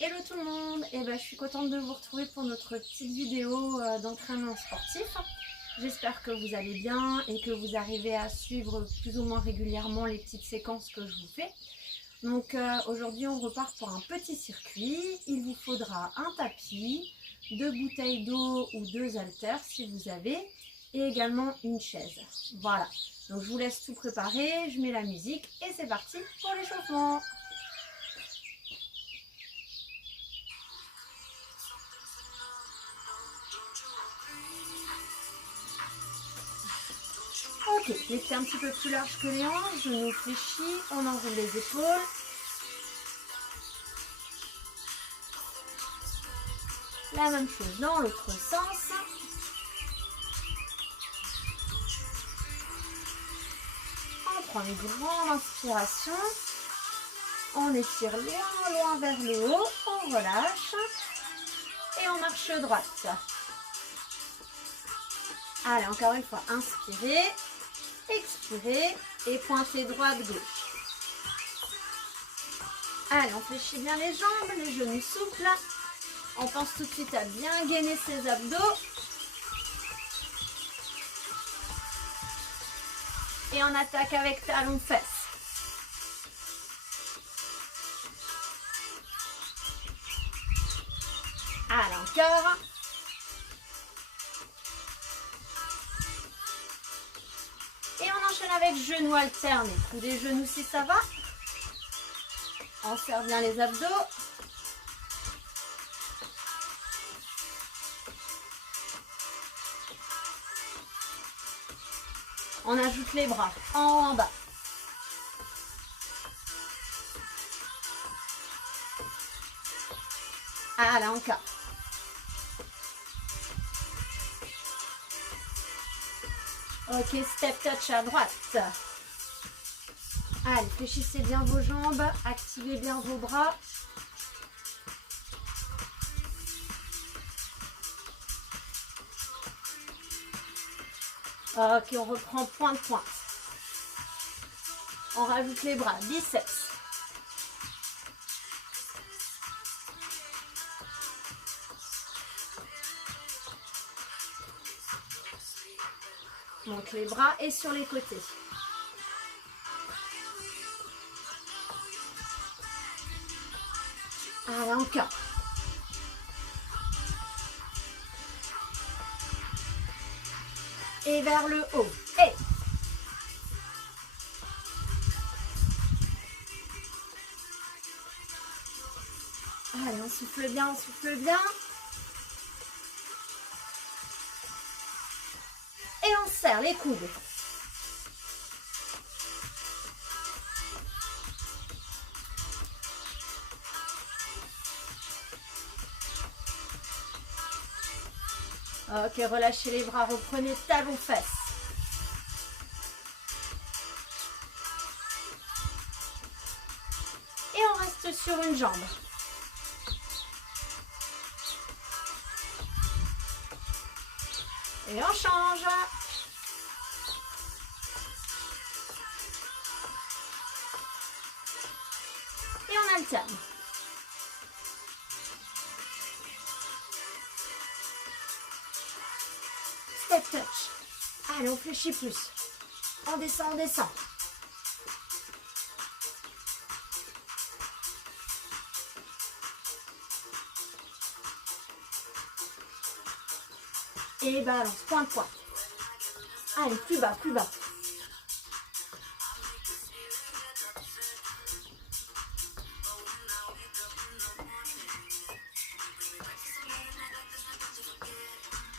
Hello tout le monde, je suis contente de vous retrouver pour notre petite vidéo d'entraînement sportif. J'espère que vous allez bien et que vous arrivez à suivre plus ou moins régulièrement les petites séquences que je vous fais. Donc aujourd'hui on repart pour un petit circuit. Il vous faudra un tapis, 2 bouteilles d'eau ou 2 haltères si vous avez, et également une chaise. Voilà, donc je vous laisse tout préparer, je mets la musique et c'est parti pour l'échauffement. Ok, les pieds un petit peu plus larges que les hanches, genoux fléchis, on enroule les épaules. La même chose dans l'autre sens. On prend une grande inspiration. On étire loin vers le haut, on relâche et on marche droite. Allez, encore une fois, inspirez, expirez et pointez droite-gauche. Allez, on fléchit bien les jambes, les genoux souples. On pense tout de suite à bien gainer ses abdos. Et on attaque avec talons-fesses. Allez, encore. Et on enchaîne avec genoux alternés. Coude des genoux si ça va. On serre bien les abdos. On ajoute les bras en haut, en bas. Allez, encore. Ok, step touch à droite. Allez, fléchissez bien vos jambes, activez bien vos bras. Ok, on reprend point de pointe. On rajoute les bras, biceps. Donc les bras et sur les côtés. Allez, encore. Et vers le haut. Et allez, on souffle bien, on souffle bien. Et on serre les coudes. Ok, relâchez les bras, reprenez talons-fesses. Et on reste sur une jambe. Et on change. Et on alterne. Step touch. Allez, on fléchit plus. On descend, on descend. Et balance, point de pointe. Allez, plus bas, plus bas.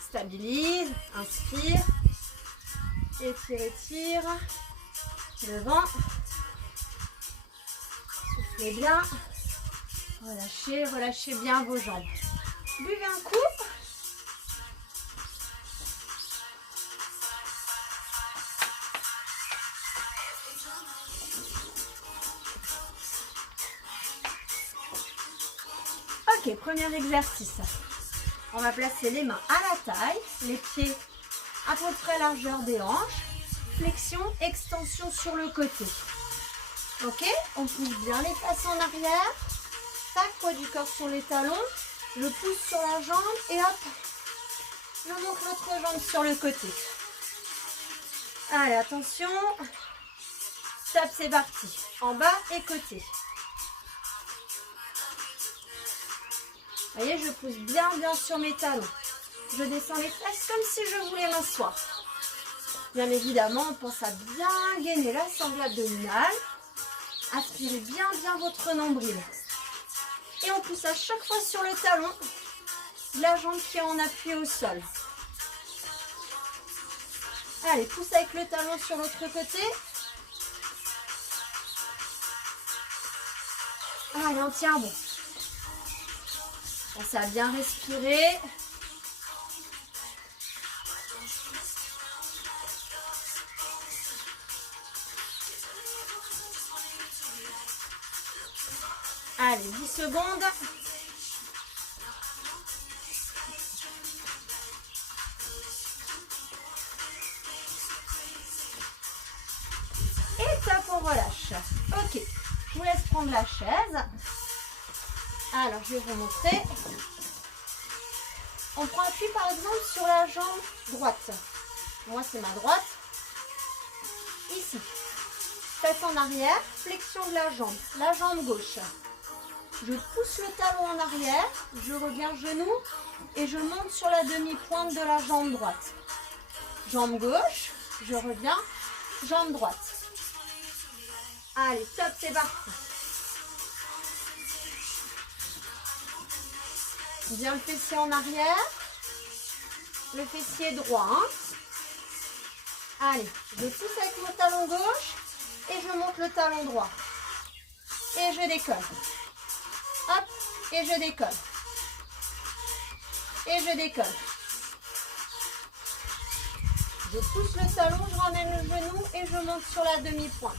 Stabilise, inspire, étire, étire, devant, soufflez bien, relâchez, relâchez bien vos jambes. Buvez un coup. Ok, premier exercice. On va placer les mains à la taille, les pieds à peu près largeur des hanches, flexion, extension sur le côté. Ok, on pousse bien les fesses en arrière. traque, poids du corps sur les talons. Je pousse sur la jambe et hop, je monte l'autre jambe sur le côté. Allez, attention. Stop, c'est parti. En bas et côté. Vous voyez, je pousse bien sur mes talons. Je descends les fesses comme si je voulais m'asseoir. Bien évidemment, on pense à bien gainer la sangle abdominale. Aspirez bien votre nombril. Et on pousse à chaque fois sur le talon. La jambe qui est en appui au sol. Allez, pousse avec le talon sur l'autre côté. Allez, on tient bon. Pensez à bien respirer. Allez, 10 secondes. Et top, on relâche. Ok, je vous laisse prendre la chaise. Alors, je vais vous montrer. On prend appui par exemple sur la jambe droite. Moi, c'est ma droite. Ici. Fesse en arrière, flexion de la jambe gauche. Je pousse le talon en arrière, je reviens genou et je monte sur la demi-pointe de la jambe droite. Jambe gauche, je reviens, jambe droite. Allez, top, c'est parti. Bien le fessier en arrière, le fessier droit. Allez, je pousse avec mon talon gauche et je monte le talon droit. Et je décolle. Hop, et je décolle. Et je décolle. Je pousse le talon, je ramène le genou et je monte sur la demi-pointe.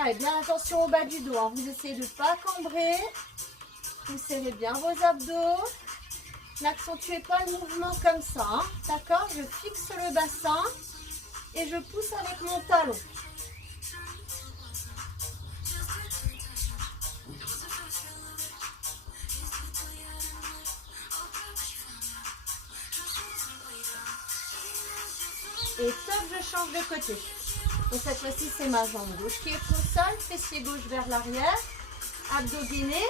Allez, bien attention au bas du dos. Vous essayez de ne pas cambrer. Vous serrez bien vos abdos. N'accentuez pas le mouvement comme ça. D'accord? Je fixe le bassin et je pousse avec mon talon. Et top, je change de côté. Donc cette fois-ci, c'est ma jambe gauche qui est au sol, fessier gauche vers l'arrière, abdos gainés.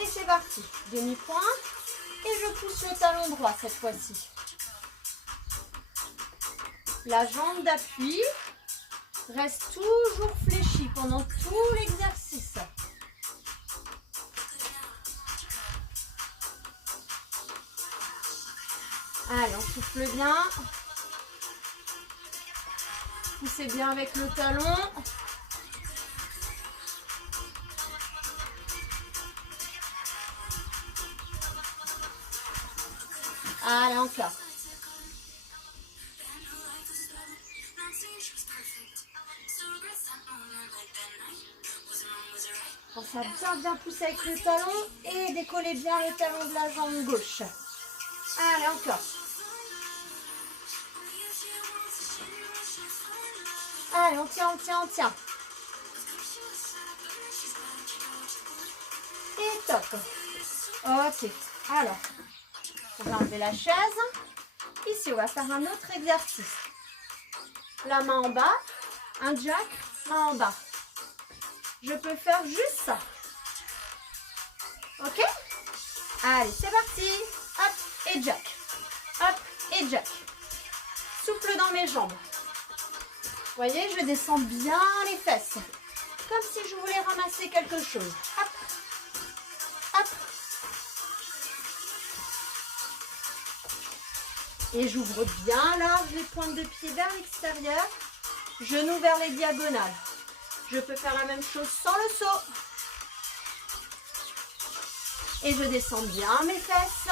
Et c'est parti. Demi-pointe. Et je pousse le talon droit cette fois-ci. La jambe d'appui reste toujours fléchie pendant tout l'exercice. Allez, on souffle bien. Poussez bien avec le talon. Allez, encore. Pensez à bien pousser avec le talon et décoller bien le talon de la jambe gauche. Allez, encore. Allez, on tient, on tient, on tient. Et top. Ok. Alors, on va enlever la chaise. Ici, on va faire un autre exercice. La main en bas, un jack, main en bas. Je peux faire juste ça. Ok? Allez, c'est parti. Hop, et jack. Hop, et jack. Souffle dans mes jambes. Vous voyez, je descends bien les fesses. Comme si je voulais ramasser quelque chose. Hop, hop. Et j'ouvre bien large les pointes de pied vers l'extérieur. Genoux vers les diagonales. Je peux faire la même chose sans le saut. Et je descends bien mes fesses.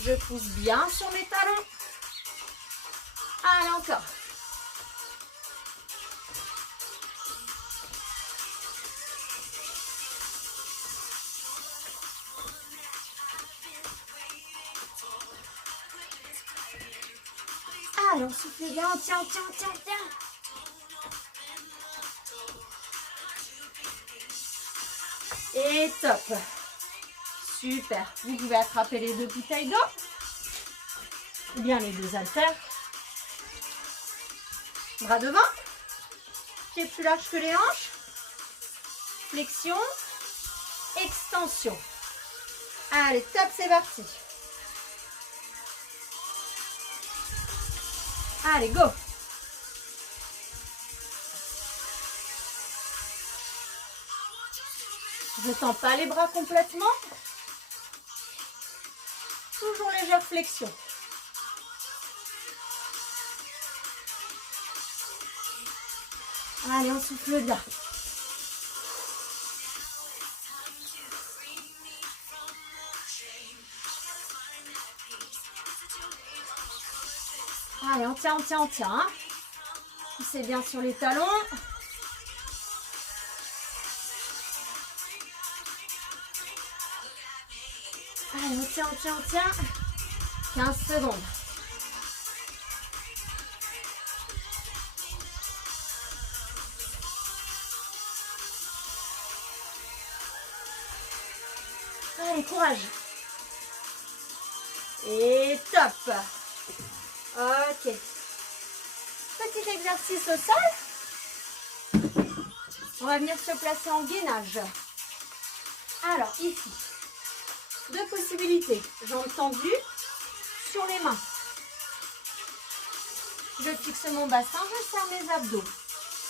Je pousse bien sur mes talons. Allez, encore. Allez, on souffle bien, on tient, on tient, on tient, on tient. Et top. Super. Vous pouvez attraper les 2 bouteilles d'eau. Ou bien les 2 haltères. Bras devant. Pieds plus larges que les hanches. Flexion. Extension. Allez, top, c'est parti. Allez, go. Je ne tends pas les bras complètement. Toujours légère flexion. Allez, on souffle bien. Allez, on tient, on tient, on tient. Hein. Poussez bien sur les talons. Allez, on tient, on tient, on tient. 15 secondes. Allez, courage. Et top. Ok. Petit exercice au sol. On va venir se placer en gainage. Alors, ici, 2 possibilités. Jambes tendues sur les mains. Je fixe mon bassin, je serre mes abdos.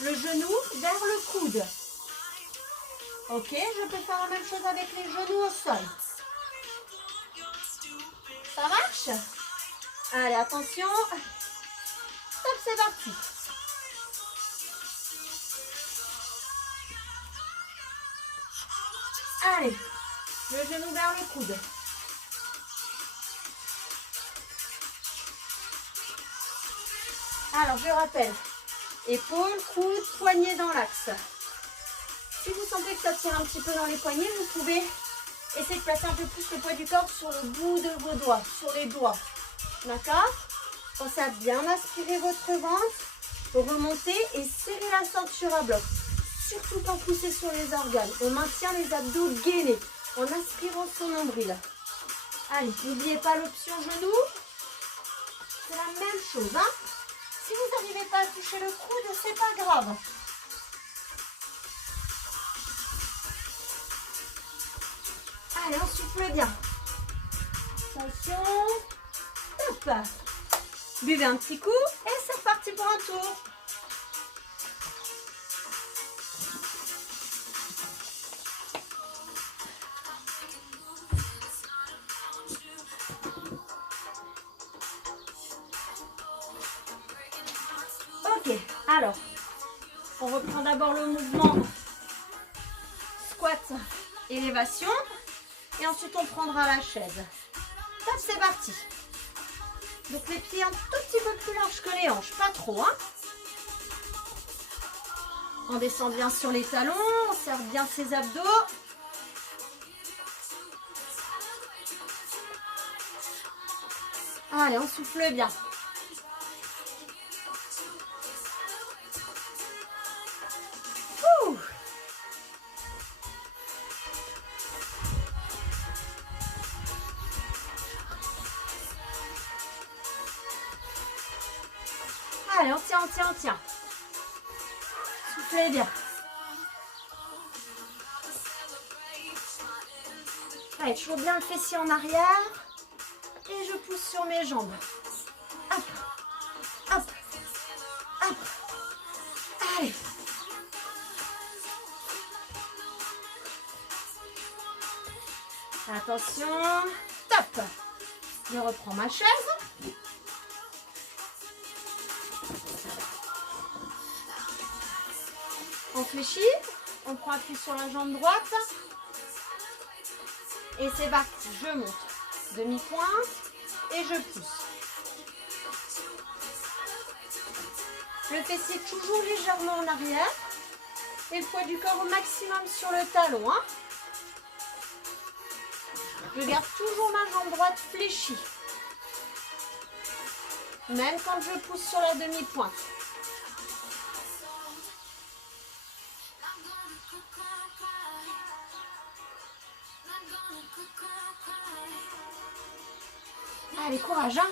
Le genou vers le coude. Ok, je peux faire la même chose avec les genoux au sol. Ça marche? Allez, attention. Stop, c'est parti. Allez, le genou vers le coude. Alors, je rappelle, épaules, coudes, poignets dans l'axe. Si vous sentez que ça tire un petit peu dans les poignets, vous pouvez essayer de placer un peu plus le poids du corps sur le bout de vos doigts, sur les doigts. D'accord? Pensez à bien aspirer votre ventre, remonter et serrer la ceinture à bloc. Surtout quand poussez sur les organes. On maintient les abdos gainés en aspirant son nombril. Allez, n'oubliez pas l'option genou. C'est la même chose. Hein? Si vous n'arrivez pas à toucher le coude, c'est pas grave. Allez, on souffle bien. Attention. Hop. Buvez un petit coup et c'est reparti pour un tour. Ok, alors, on reprend d'abord le mouvement squat, élévation, et ensuite on prendra la chaise. Top, c'est parti. Donc les pieds un tout petit peu plus larges que les hanches, pas trop. Hein. On descend bien sur les talons, on serre bien ses abdos. Allez, on souffle bien. Ouh. Allez, on tient, on tient, on tient. Soufflez bien. Allez, toujours bien le fessier en arrière. Et je pousse sur mes jambes. Hop, hop, hop. Allez. Attention. Top. Je reprends ma chaise. On fléchit. On prend appui sur la jambe droite. Et c'est parti. Je monte. Demi-pointe et je pousse. Le fessier toujours légèrement en arrière et le poids du corps au maximum sur le talon. Hein. Je garde toujours ma jambe droite fléchie. même quand je pousse sur la demi-pointe. Allez, courage, hein.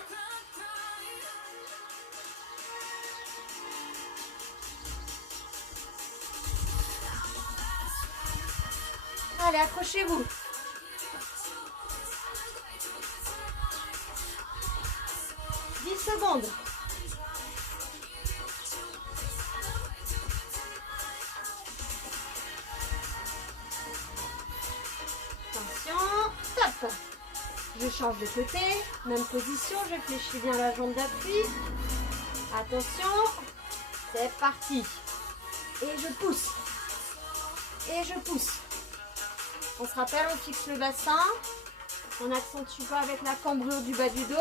Allez, accrochez-vous. Secondes. Attention, top. Je change de côté, même position, je fléchis bien la jambe d'appui. Attention, c'est parti. Et je pousse. Et je pousse. On se rappelle, on fixe le bassin. On n'accentue pas avec la cambrure du bas du dos.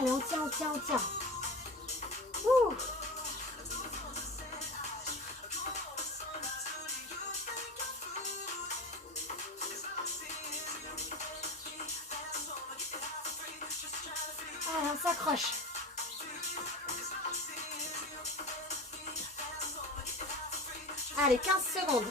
Allez, on tient, on tient, on tient. Ouh. Allez, on s'accroche. Allez, 15 secondes.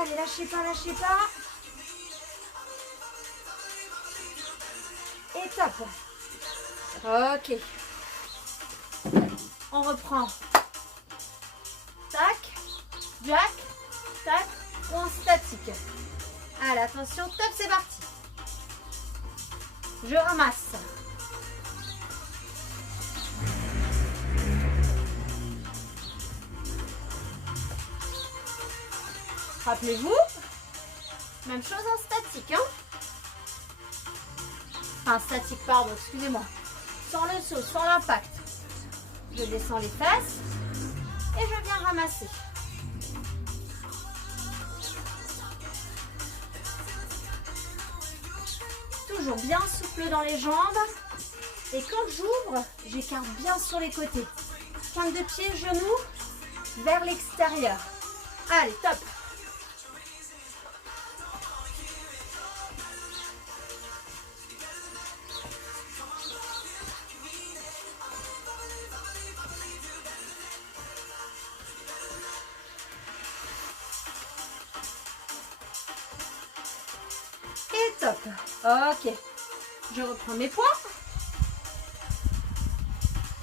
Allez, lâchez pas, lâchez pas. Et top. Ok. On reprend. Tac, jack, tac, ou en statique. Allez, attention, top, c'est parti. Je ramasse. Rappelez-vous, même chose en statique, hein. Enfin, statique, pardon, excusez-moi. Sans le saut, sans l'impact. Je descends les fesses et je viens ramasser. Toujours bien souple dans les jambes. Et quand j'ouvre, j'écarte bien sur les côtés. Pointe de pied, genou vers l'extérieur. Allez, top. Et top. Ok. Je reprends mes poids.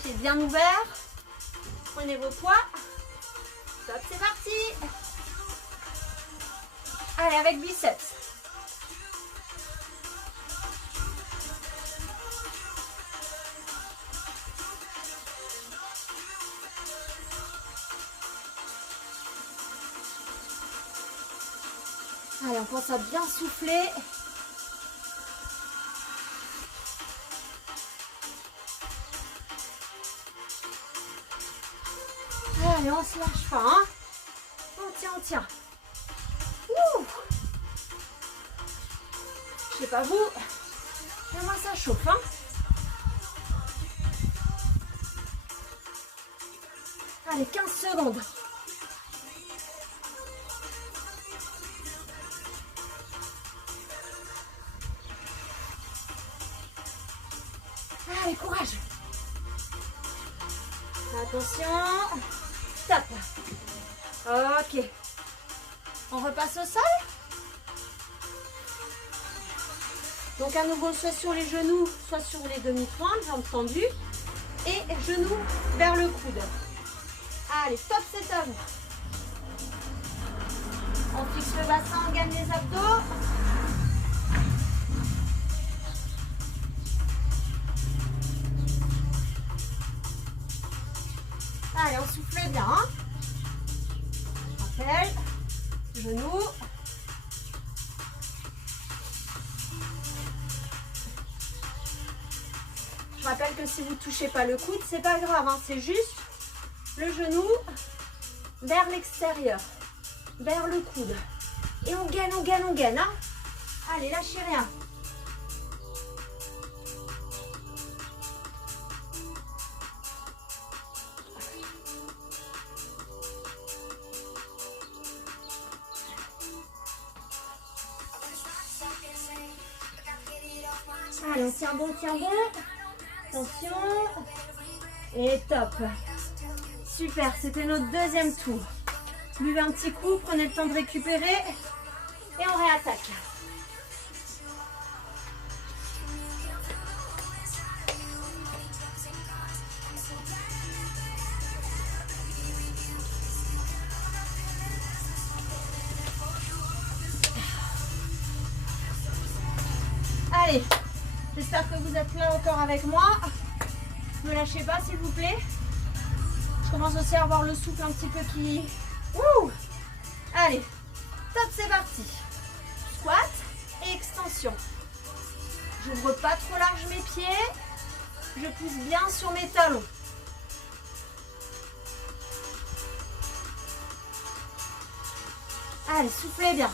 Pieds bien ouverts. Prenez vos poids. Top, c'est parti. Allez, avec biceps. Allez, on pense à bien souffler. Allez, on se lâche pas, hein. On tient, on tient. Ouh. Je sais pas vous, mais moi ça chauffe, hein. Allez, 15 secondes. Allez, courage. Attention. Top. Ok. On repasse au sol. Donc à nouveau, soit sur les genoux, soit sur les demi-pointes, jambes tendues. Et genoux vers le coude. Allez, top, c'est à vous. On fixe le bassin, on gagne les abdos. Allez, on souffle bien. Hein. Rappel, genoux. Je rappelle que si vous ne touchez pas le coude, c'est pas grave. Hein. C'est juste le genou vers l'extérieur, vers le coude. Et on gaine, on gaine, on gaine. Hein. Allez, lâchez rien. Allez, on tient bon, tiens bon. Attention. Et top. Super, c'était notre deuxième tour. Buvez un petit coup, prenez le temps de récupérer. Et on réattaque. Allez, j'espère que vous êtes là encore avec moi. Ne me lâchez pas s'il vous plaît. Je commence aussi à avoir le souffle un petit peu qui... Ouh. Allez, top, c'est parti. Squat et extension. J'ouvre pas trop large mes pieds. Je pousse bien sur mes talons. Allez, soufflez bien.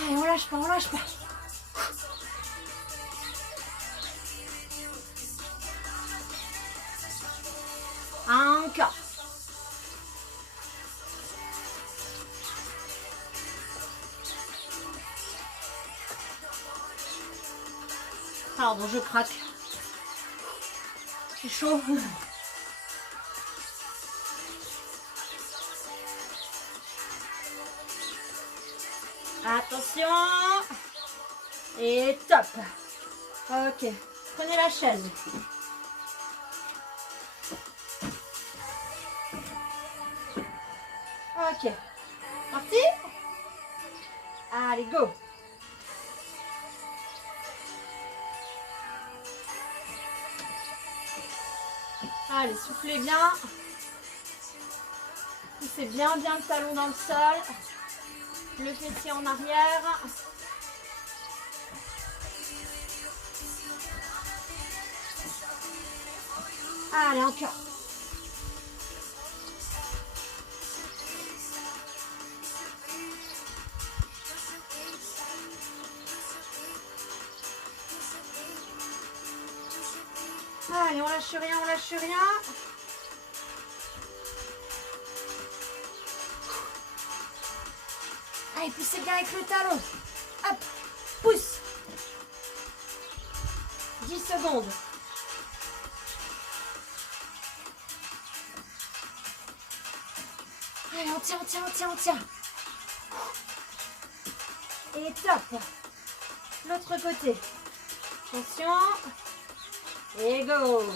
Allez, on lâche pas, on lâche pas. Encore. Pardon, je craque. C'est chaud. Attention. Et top. Ok. Prenez la chaise. Ok. Parti? Allez, go. Allez, soufflez bien. Poussez bien le talon dans le sol. Le fessier en arrière. Allez, encore. Allez, on lâche rien, on lâche rien. Allez, poussez bien avec le talon. Hop, pousse. 10 secondes. Allez, on tient, on tient, on tient, on tient. Et top. L'autre côté. Attention. Et go.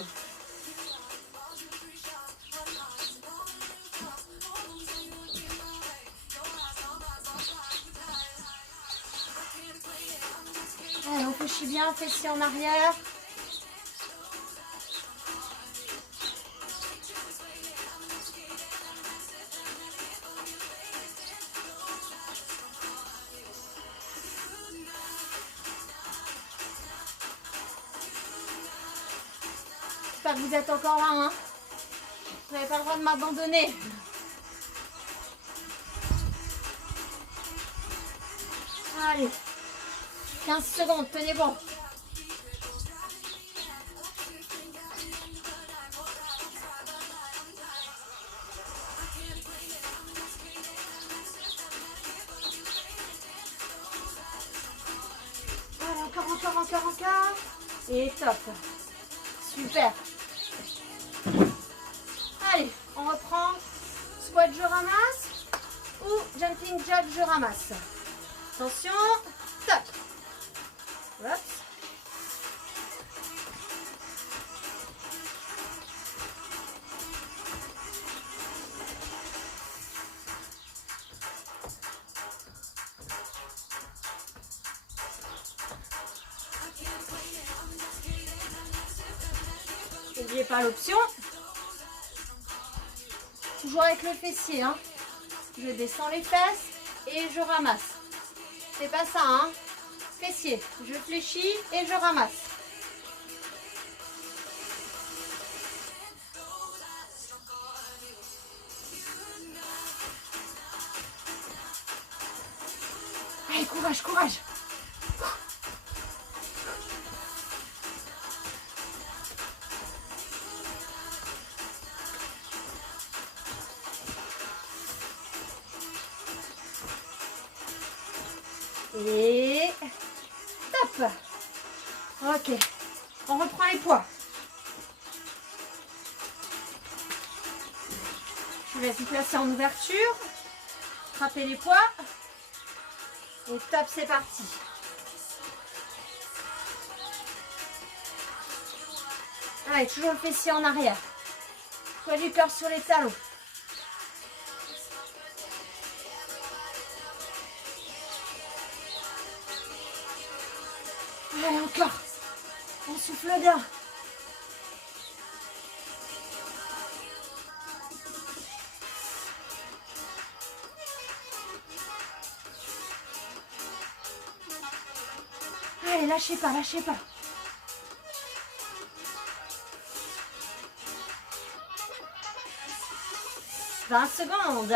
Allez, on fléchit bien, fessier en arrière. J'espère que vous êtes encore là, hein. Vous n'avez pas le droit de m'abandonner. Allez, 15 secondes, tenez bon. Allez, encore. Et top. Super. Allez, on reprend. Squat, je ramasse. Ou jumping jack, je ramasse. Attention. Top. Hop. N'oubliez pas l'option. Toujours avec le fessier, hein. Je descends les fesses et je ramasse. C'est pas ça, hein. Fessier, je fléchis et je ramasse. Allez, courage, courage. Et top. Ok, on reprend les poids. Je vais vous placer en ouverture. Frappez les poids. Et top, c'est parti. Allez, toujours le fessier en arrière. Poids du corps sur les talons. Allez, encore. On souffle bien. Allez, lâchez pas, lâchez pas. « 20 secondes.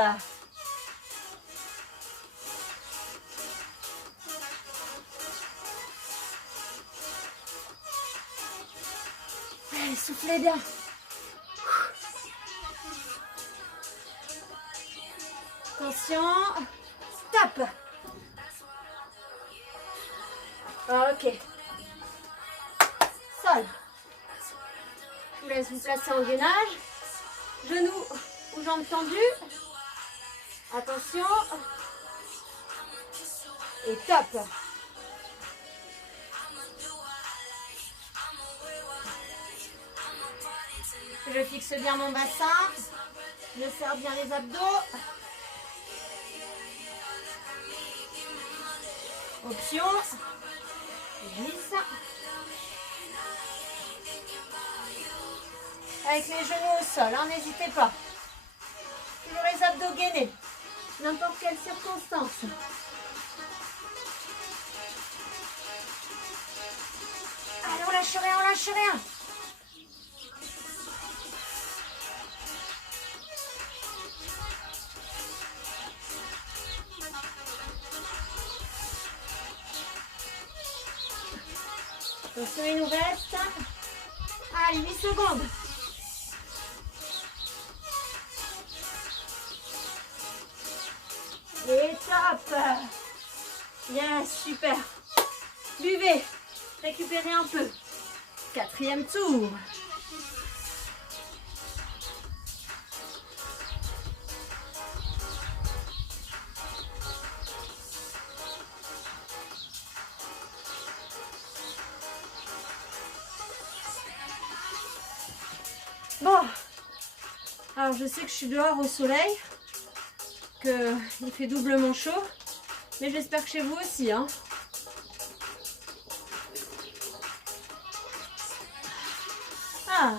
Allez, soufflez bien. Attention. Stop. Ok. Sol. Je vous laisse vous placer en gainage. Genoux ou jambes tendues. Attention. Et top. Je fixe bien mon bassin. Je serre bien les abdos. Option. Je glisse. Avec les genoux au sol, hein, n'hésitez pas. Toujours les abdos gainés. N'importe quelle circonstance. Allez, on lâche rien, on lâche rien. Attention, il nous reste. Allez, 8 secondes. Et top. Yes, super. Buvez. Récupérez un peu. 4e tour. Bon. Alors, je sais que je suis dehors au soleil. Il fait doublement chaud. Mais j'espère que chez vous aussi, hein. Ah.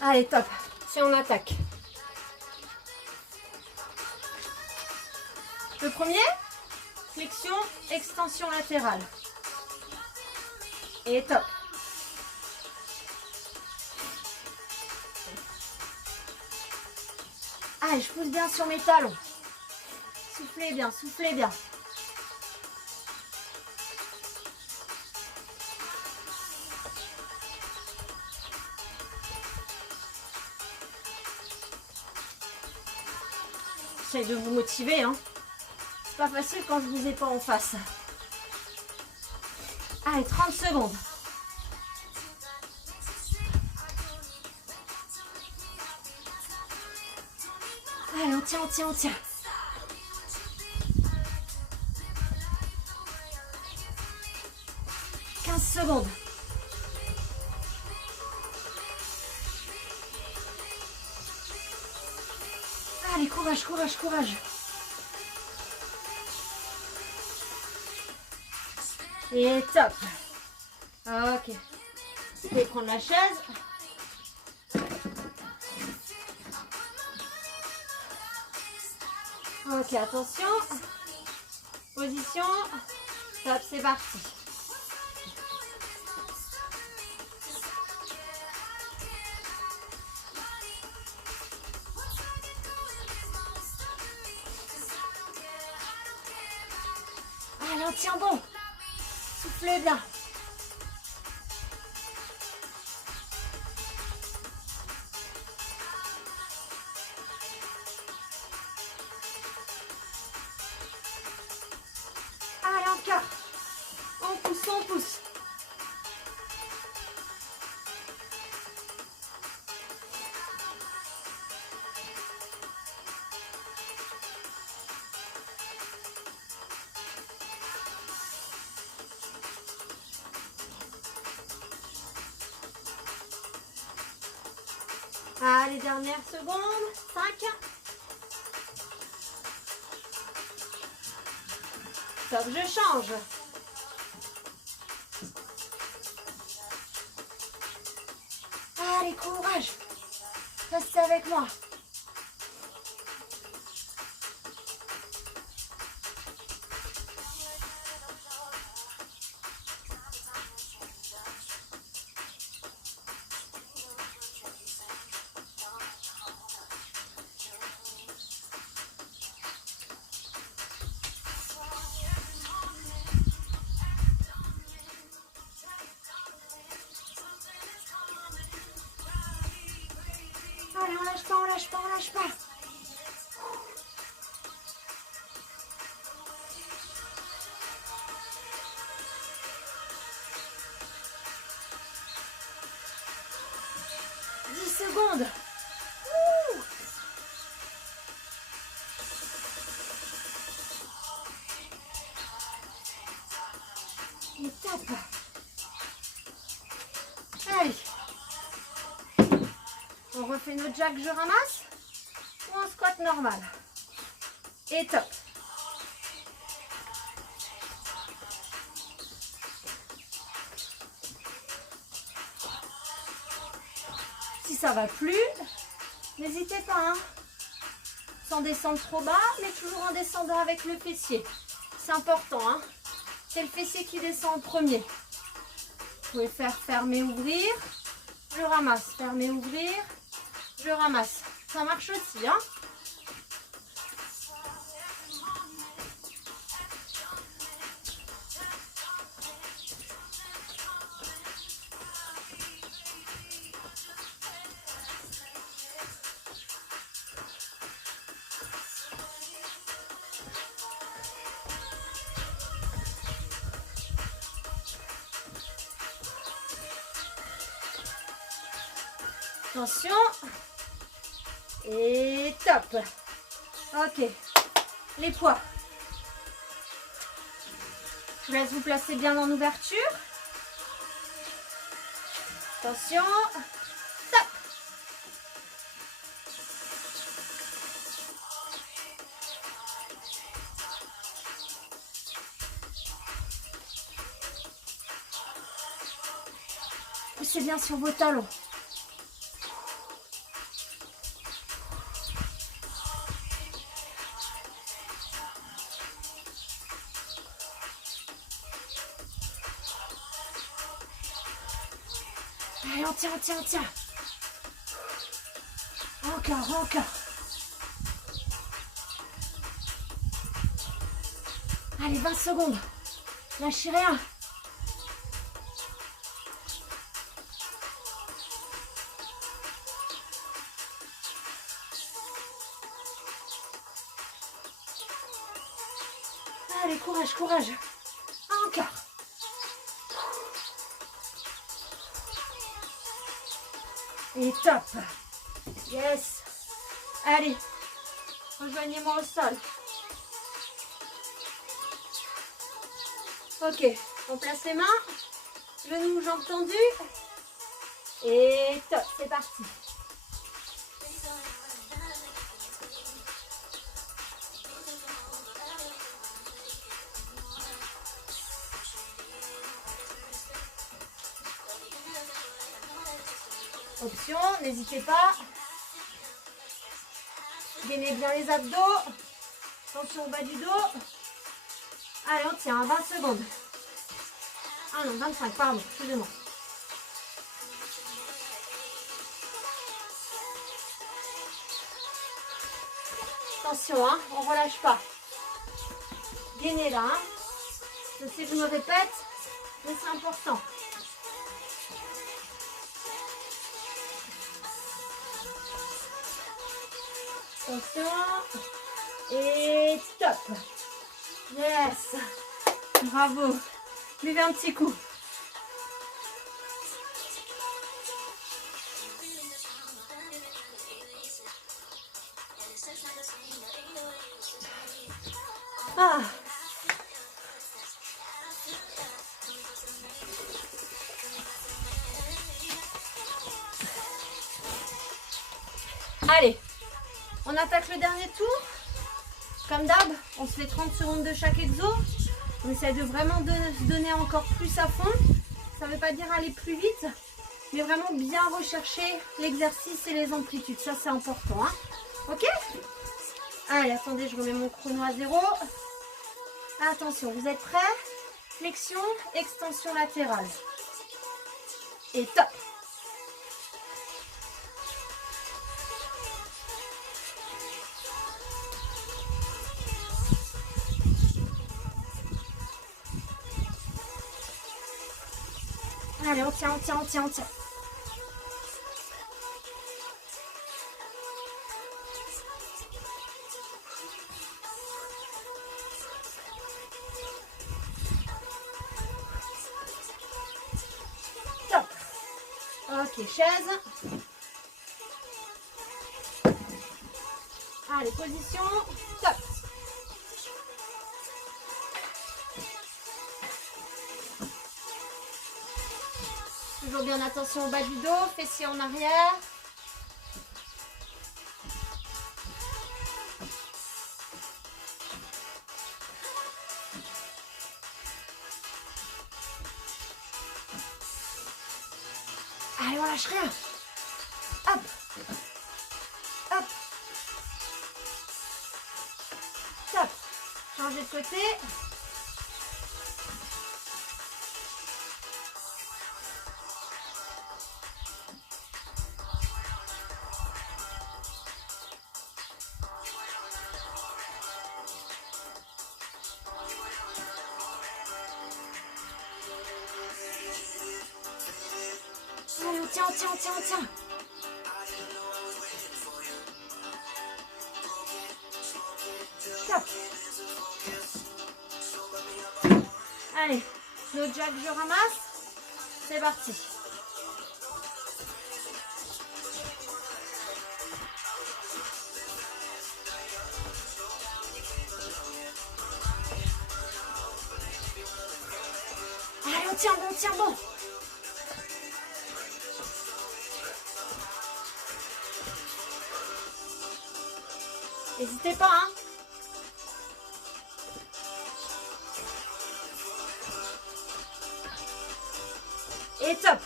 Allez, top. Si on attaque. Le premier, flexion, extension latérale. Et top. Allez, je pousse bien sur mes talons. Soufflez bien, soufflez bien. J'essaie de vous motiver, hein. C'est pas facile quand je vous ai pas en face. Allez, 30 secondes. Allez, on tient, on tient, on tient. Secondes. Allez, courage, courage, courage. Et top. Ok. Vous pouvez prendre la chaise. Ok, attention. Position. Top, c'est parti. Allez, on tient bon. Soufflez bien. Allez, dernière seconde. 5. Top, je change. Allez, courage. Restez avec moi. Allez, on lâche pas, on lâche pas, on lâche pas. Secondes. Ouh. Et top. Allez. On refait notre jack, je ramasse. Ou un squat normal. Et top. Si ça va plus, n'hésitez pas, hein. Sans descendre trop bas, mais toujours en descendant avec le fessier. C'est important, hein. C'est le fessier qui descend en premier. Vous pouvez faire fermer, ouvrir. Je ramasse, fermer, ouvrir. Je ramasse. Ça marche aussi, hein. Attention. Et top. Ok. Les poids. Je vous laisse vous placer bien en ouverture. Attention. Top. Poussez bien sur vos talons. Allez, on tient, on tient, on tient. Encore, encore. Allez, 20 secondes. Lâchez rien. Allez, courage, courage. Encore. Et top. Yes. Allez. Rejoignez-moi au sol. Ok. On place les mains. Genoux, jambes tendues. Et top. C'est parti. Option, n'hésitez pas. Gainez bien les abdos. Attention au bas du dos. Allez, on tient 20 secondes. Ah non, 25, pardon, excusez-moi. Attention, hein, on ne relâche pas. Gainez là. Hein. Je sais que je me répète, mais c'est important. Attention. Et top. Yes. Bravo. Buvez un petit coup. Ah. Allez, on attaque le dernier tour. Comme d'hab, on se fait 30 secondes de chaque exo. On essaie de vraiment se donner encore plus à fond. Ça ne veut pas dire aller plus vite, mais vraiment bien rechercher l'exercice et les amplitudes. Ça, c'est important. Hein. Ok? Allez, attendez, je remets mon chrono à 0. Attention, vous êtes prêts? Flexion, extension latérale. Et top! Allez, on tient, on tient, on tient, on tient. Top. Ok, chaise. Allez, position. Top. Toujours bien attention au bas du dos, fessiers en arrière. Allez, on lâche rien. Hop. Hop. Top. Changer de côté. Allez, on tient, on tient, on tient, on tient. Top. Allez, le jack, je ramasse. C'est parti. Allez, on tient bon, on tient bon. N'hésitez pas, hein. Et top.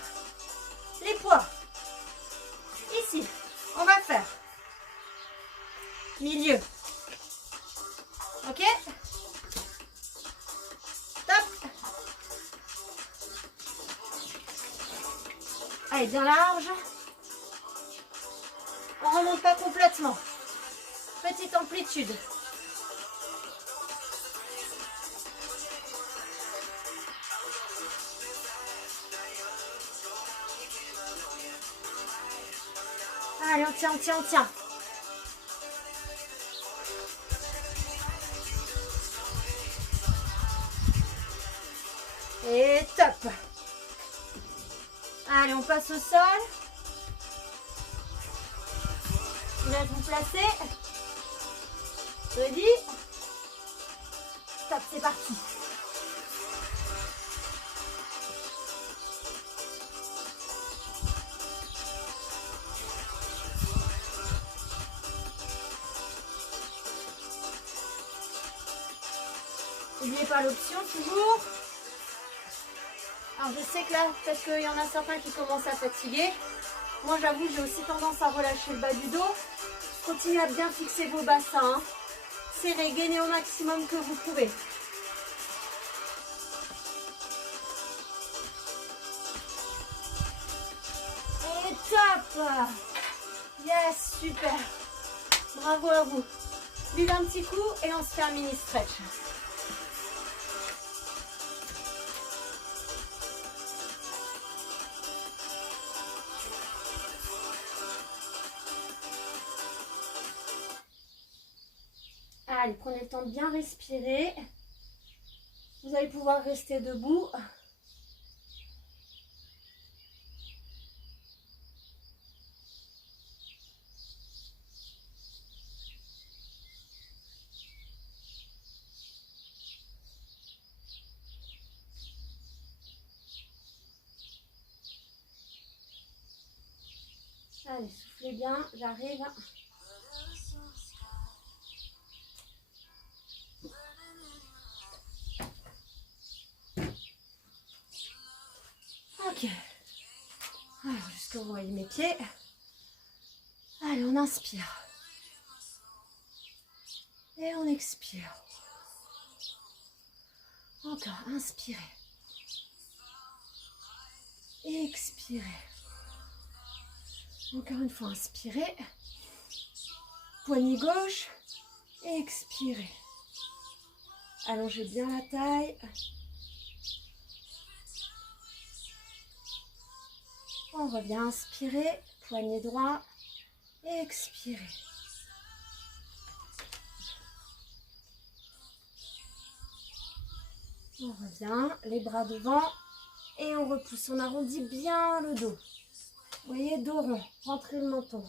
Les poids. Ici, on va faire milieu. Ok? Top. Allez, bien large. On remonte pas complètement. Petite amplitude. Allez, on tient, on tient, on tient. Et top. Allez, on passe au sol. Je laisse vous placer. Ready. Top, c'est parti. N'oubliez pas l'option toujours. Alors je sais que là, peut-être qu'il y en a certains qui commencent à fatiguer. Moi j'avoue, j'ai aussi tendance à relâcher le bas du dos. Continuez à bien fixer vos bassins. Hein. Serrez, gainez au maximum que vous pouvez. Et top! Yes, super! Bravo à vous. Buvez un petit coup et on se fait un mini stretch. Allez, prenez le temps de bien respirer. Vous allez pouvoir rester debout. Allez, soufflez. soufflez bien, j'arrive. Ok. Alors, jusqu'à vous voyez mes pieds. Allez, on inspire. Et on expire. Encore, inspirez. Expirez. Encore une fois, inspirez. Poignet gauche. Expirez. Allongez bien la taille. On revient, inspirer. Poignet droit. Expirez. On revient, les bras devant. Et on repousse, on arrondit bien le dos. Vous voyez, dos rond, rentrez le menton.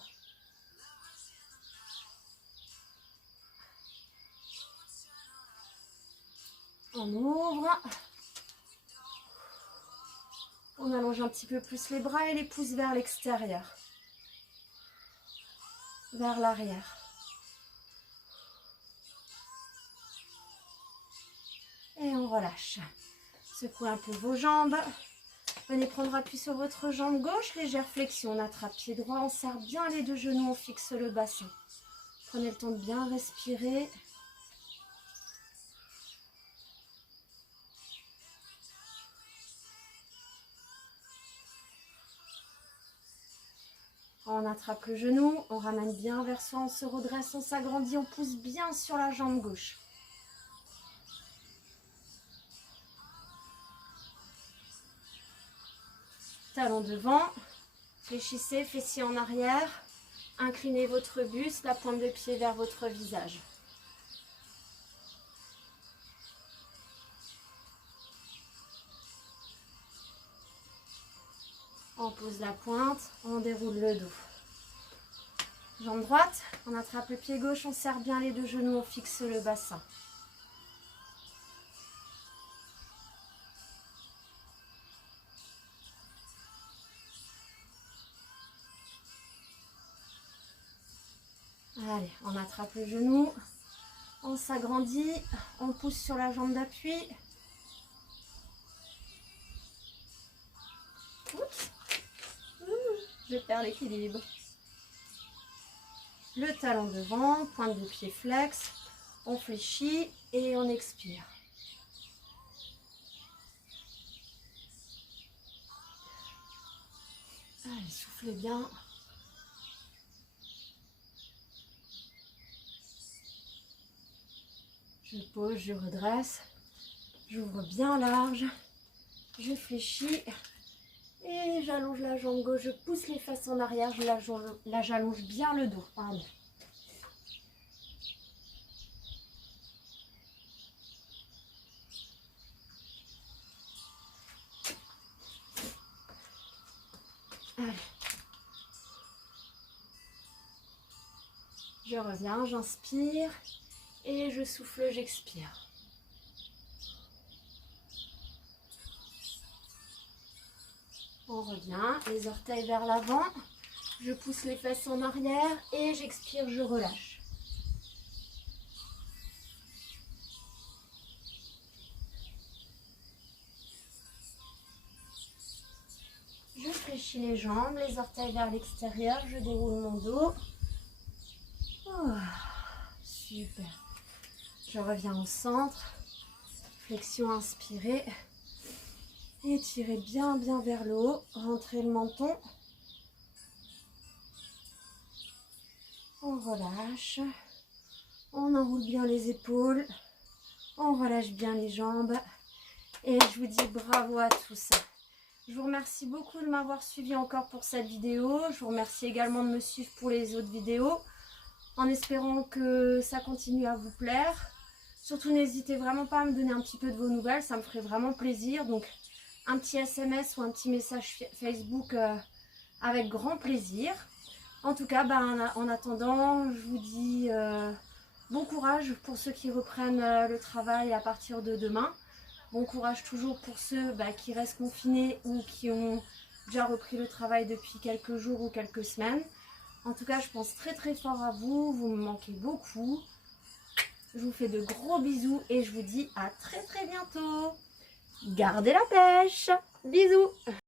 On ouvre. On allonge un petit peu plus les bras et les pouces vers l'extérieur. Vers l'arrière. Et on relâche. Secouez un peu vos jambes. Venez prendre appui sur votre jambe gauche. Légère flexion. On attrape pied droit. On serre bien les deux genoux. On fixe le bassin. Prenez le temps de bien respirer. On attrape le genou. On ramène bien vers soi. On se redresse. On s'agrandit. On pousse bien sur la jambe gauche. Talon devant, fléchissez, fessiers en arrière, inclinez votre buste, la pointe de pied vers votre visage. On pose la pointe, on déroule le dos. Jambe droite, on attrape le pied gauche, on serre bien les deux genoux, on fixe le bassin. Allez, on attrape le genou, on s'agrandit, on pousse sur la jambe d'appui. Oups, je perds l'équilibre. Le talon devant, pointe de pied flex, on fléchit et on expire. Allez, soufflez bien. Je pose, je redresse, j'ouvre bien large, je fléchis et j'allonge la jambe gauche, je pousse les fesses en arrière, là j'allonge bien le dos. Pardon. Allez. Je reviens, j'inspire et je souffle, j'expire. On revient, les orteils vers l'avant, je pousse les fesses en arrière et j'expire, je relâche. Je fléchis les jambes, les orteils vers l'extérieur, je déroule mon dos. Oh, super. Je reviens au centre, flexion inspirée. Étirez bien vers le haut, rentrez le menton. On relâche, on enroule bien les épaules, on relâche bien les jambes et je vous dis bravo à tous. Je vous remercie beaucoup de m'avoir suivi encore pour cette vidéo. Je vous remercie également de me suivre pour les autres vidéos en espérant que ça continue à vous plaire. Surtout n'hésitez vraiment pas à me donner un petit peu de vos nouvelles, ça me ferait vraiment plaisir. Donc un petit SMS ou un petit message Facebook avec grand plaisir. En tout cas, en attendant, je vous dis bon courage pour ceux qui reprennent le travail à partir de demain. Bon courage toujours pour ceux qui restent confinés ou qui ont déjà repris le travail depuis quelques jours ou quelques semaines. En tout cas, je pense très très fort à vous. Vous me manquez beaucoup. Je vous fais de gros bisous et je vous dis à très très bientôt. Gardez la pêche. Bisous.